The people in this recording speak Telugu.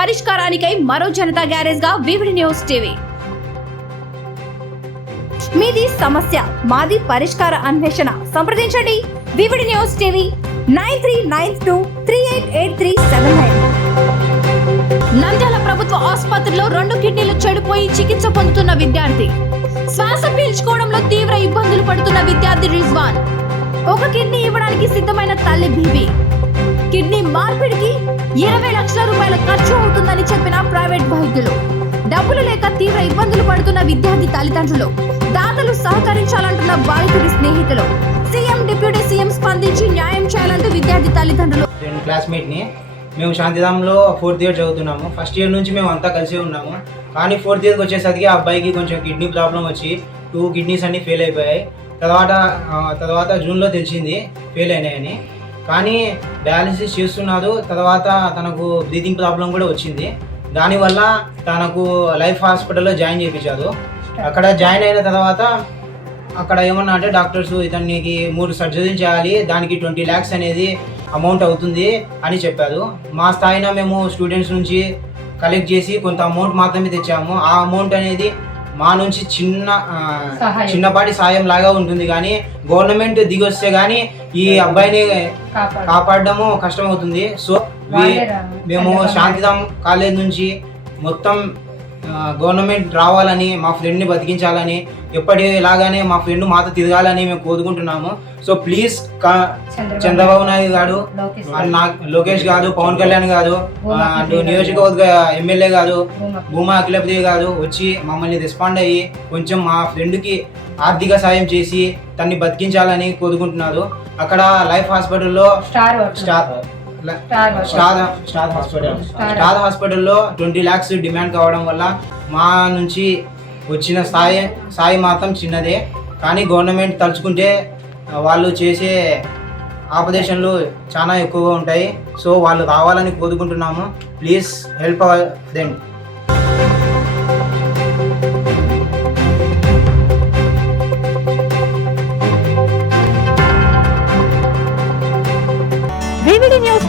పరిష్కారానికై మరో జనతా గ్యారేజ్గా వివిడి న్యూస్ టీవీ. మీది సమస్య మాది పరిష్కార అన్వేషణ. సంప్రదించండి. VVD news TV nine three nine two three eight eight three seven nine. Nandyal ప్రభుత్వ ఆసుపత్రిలో రెండు కిడ్నీలు చెడిపోయి చికిత్స పొందుతున్న విద్యార్థి. శ్వాస పీల్చుకోవడంలో తీవ్ర ఇబ్బందులు పడుతున్న విద్యార్థి రిజ్వాన్. ఒక కిడ్నీ ఇవ్వడానికి సిద్ధమైన తల్లి బీబీ. ఇరవై లక్షల రూపాయల ఖర్చు అవుతుందని చెప్పిన ప్రైవేట్ వైద్యులు డబ్బులు లేక తీవ్ర ఇబ్బందులు పడుతున్న విద్యార్థి తల్లిదండ్రులు దాతలు సహకరించాలంటున్న బాధితుడి స్నేహితులు. సీఎం డిప్యూటీ సీఎం స్పందించి న్యాయం చేయాలంటూ విద్యార్థి తల్లిదండ్రులు. క్లాస్మేట్ క్లాస్మేట్ని. మేము శాంతిధామంలో ఫోర్త్ ఇయర్ చదువుతున్నాము. ఫస్ట్ ఇయర్ నుంచి మేము అంతా కలిసి ఉన్నాము. కానీ ఫోర్త్ ఇయర్కి వచ్చేసరికి ఆ అబ్బాయికి కొంచెం కిడ్నీ ప్రాబ్లం వచ్చి టూ కిడ్నీస్ అన్ని ఫెయిల్ అయిపోయాయి. తర్వాత తర్వాత జూన్లో తెలిసింది ఫెయిల్ అయినాయని. కానీ డయాలసిస్ చేస్తున్నాడు తర్వాత తనకు బ్రీతింగ్ ప్రాబ్లం కూడా వచ్చింది. దానివల్ల తనకు లైఫ్ హాస్పిటల్లో జాయిన్ చేయించారు అక్కడ జాయిన్ అయిన తర్వాత అక్కడ ఏమన్నా అంటే డాక్టర్స్ ఇతనికి మూడు సర్జరీ చేయాలి దానికి ట్వంటీ ల్యాక్స్ అనేది అమౌంట్ అవుతుంది అని చెప్పారు మా స్థాయిన మేము స్టూడెంట్స్ నుంచి కలెక్ట్ చేసి కొంత అమౌంట్ మాత్రమే తెచ్చాము. ఆ అమౌంట్ అనేది మా నుంచి చిన్న. చిన్నపాటి సాయం లాగా ఉంటుంది కానీ గవర్నమెంట్ దిగి వస్తే కానీ ఈ అబ్బాయిని కాపాడు. కాపాడడము కష్టం అవుతుంది సో మేము శాంతిధామ్ కాలేజ్ నుంచి మొత్తం గవర్నమెంట్ రావాలని మా ఫ్రెండ్ని బతికించాలని ఎప్పటిలాగానే మా ఫ్రెండ్ మాతో తిరగాలని మేము కోరుకుంటున్నాము సో ప్లీజ్ చంద్రబాబు నాయుడు గారు లోకేష్ అండ్ నా లోకేష్ గారు పవన్ కళ్యాణ్ గారు అఖిలప్రియ నియోజకవర్గ ఎమ్మెల్యే గారు భూమా. అఖిలప్రియ గారు వచ్చి మమ్మల్ని రెస్పాండ్ అయ్యి కొంచెం మా ఫ్రెండ్కి ఆర్థిక సాయం చేసి తన్ని బతికించాలని కోరుకుంటున్నారు అక్కడ లైఫ్ హాస్పిటల్లో స్టార్. Star hospital. స్టార్. హాస్పిటల్లో ట్వంటీ ల్యాక్స్ డిమాండ్ కావడం వల్ల మా నుంచి వచ్చిన స్థాయి స్థాయి మాత్రం చిన్నదే. కానీ గవర్నమెంట్ తలుచుకుంటే వాళ్ళు చేసే ఆపరేషన్లు చాలా ఎక్కువగా ఉంటాయి. సో వాళ్ళు రావాలని కోరుకుంటున్నాము. Please help our then.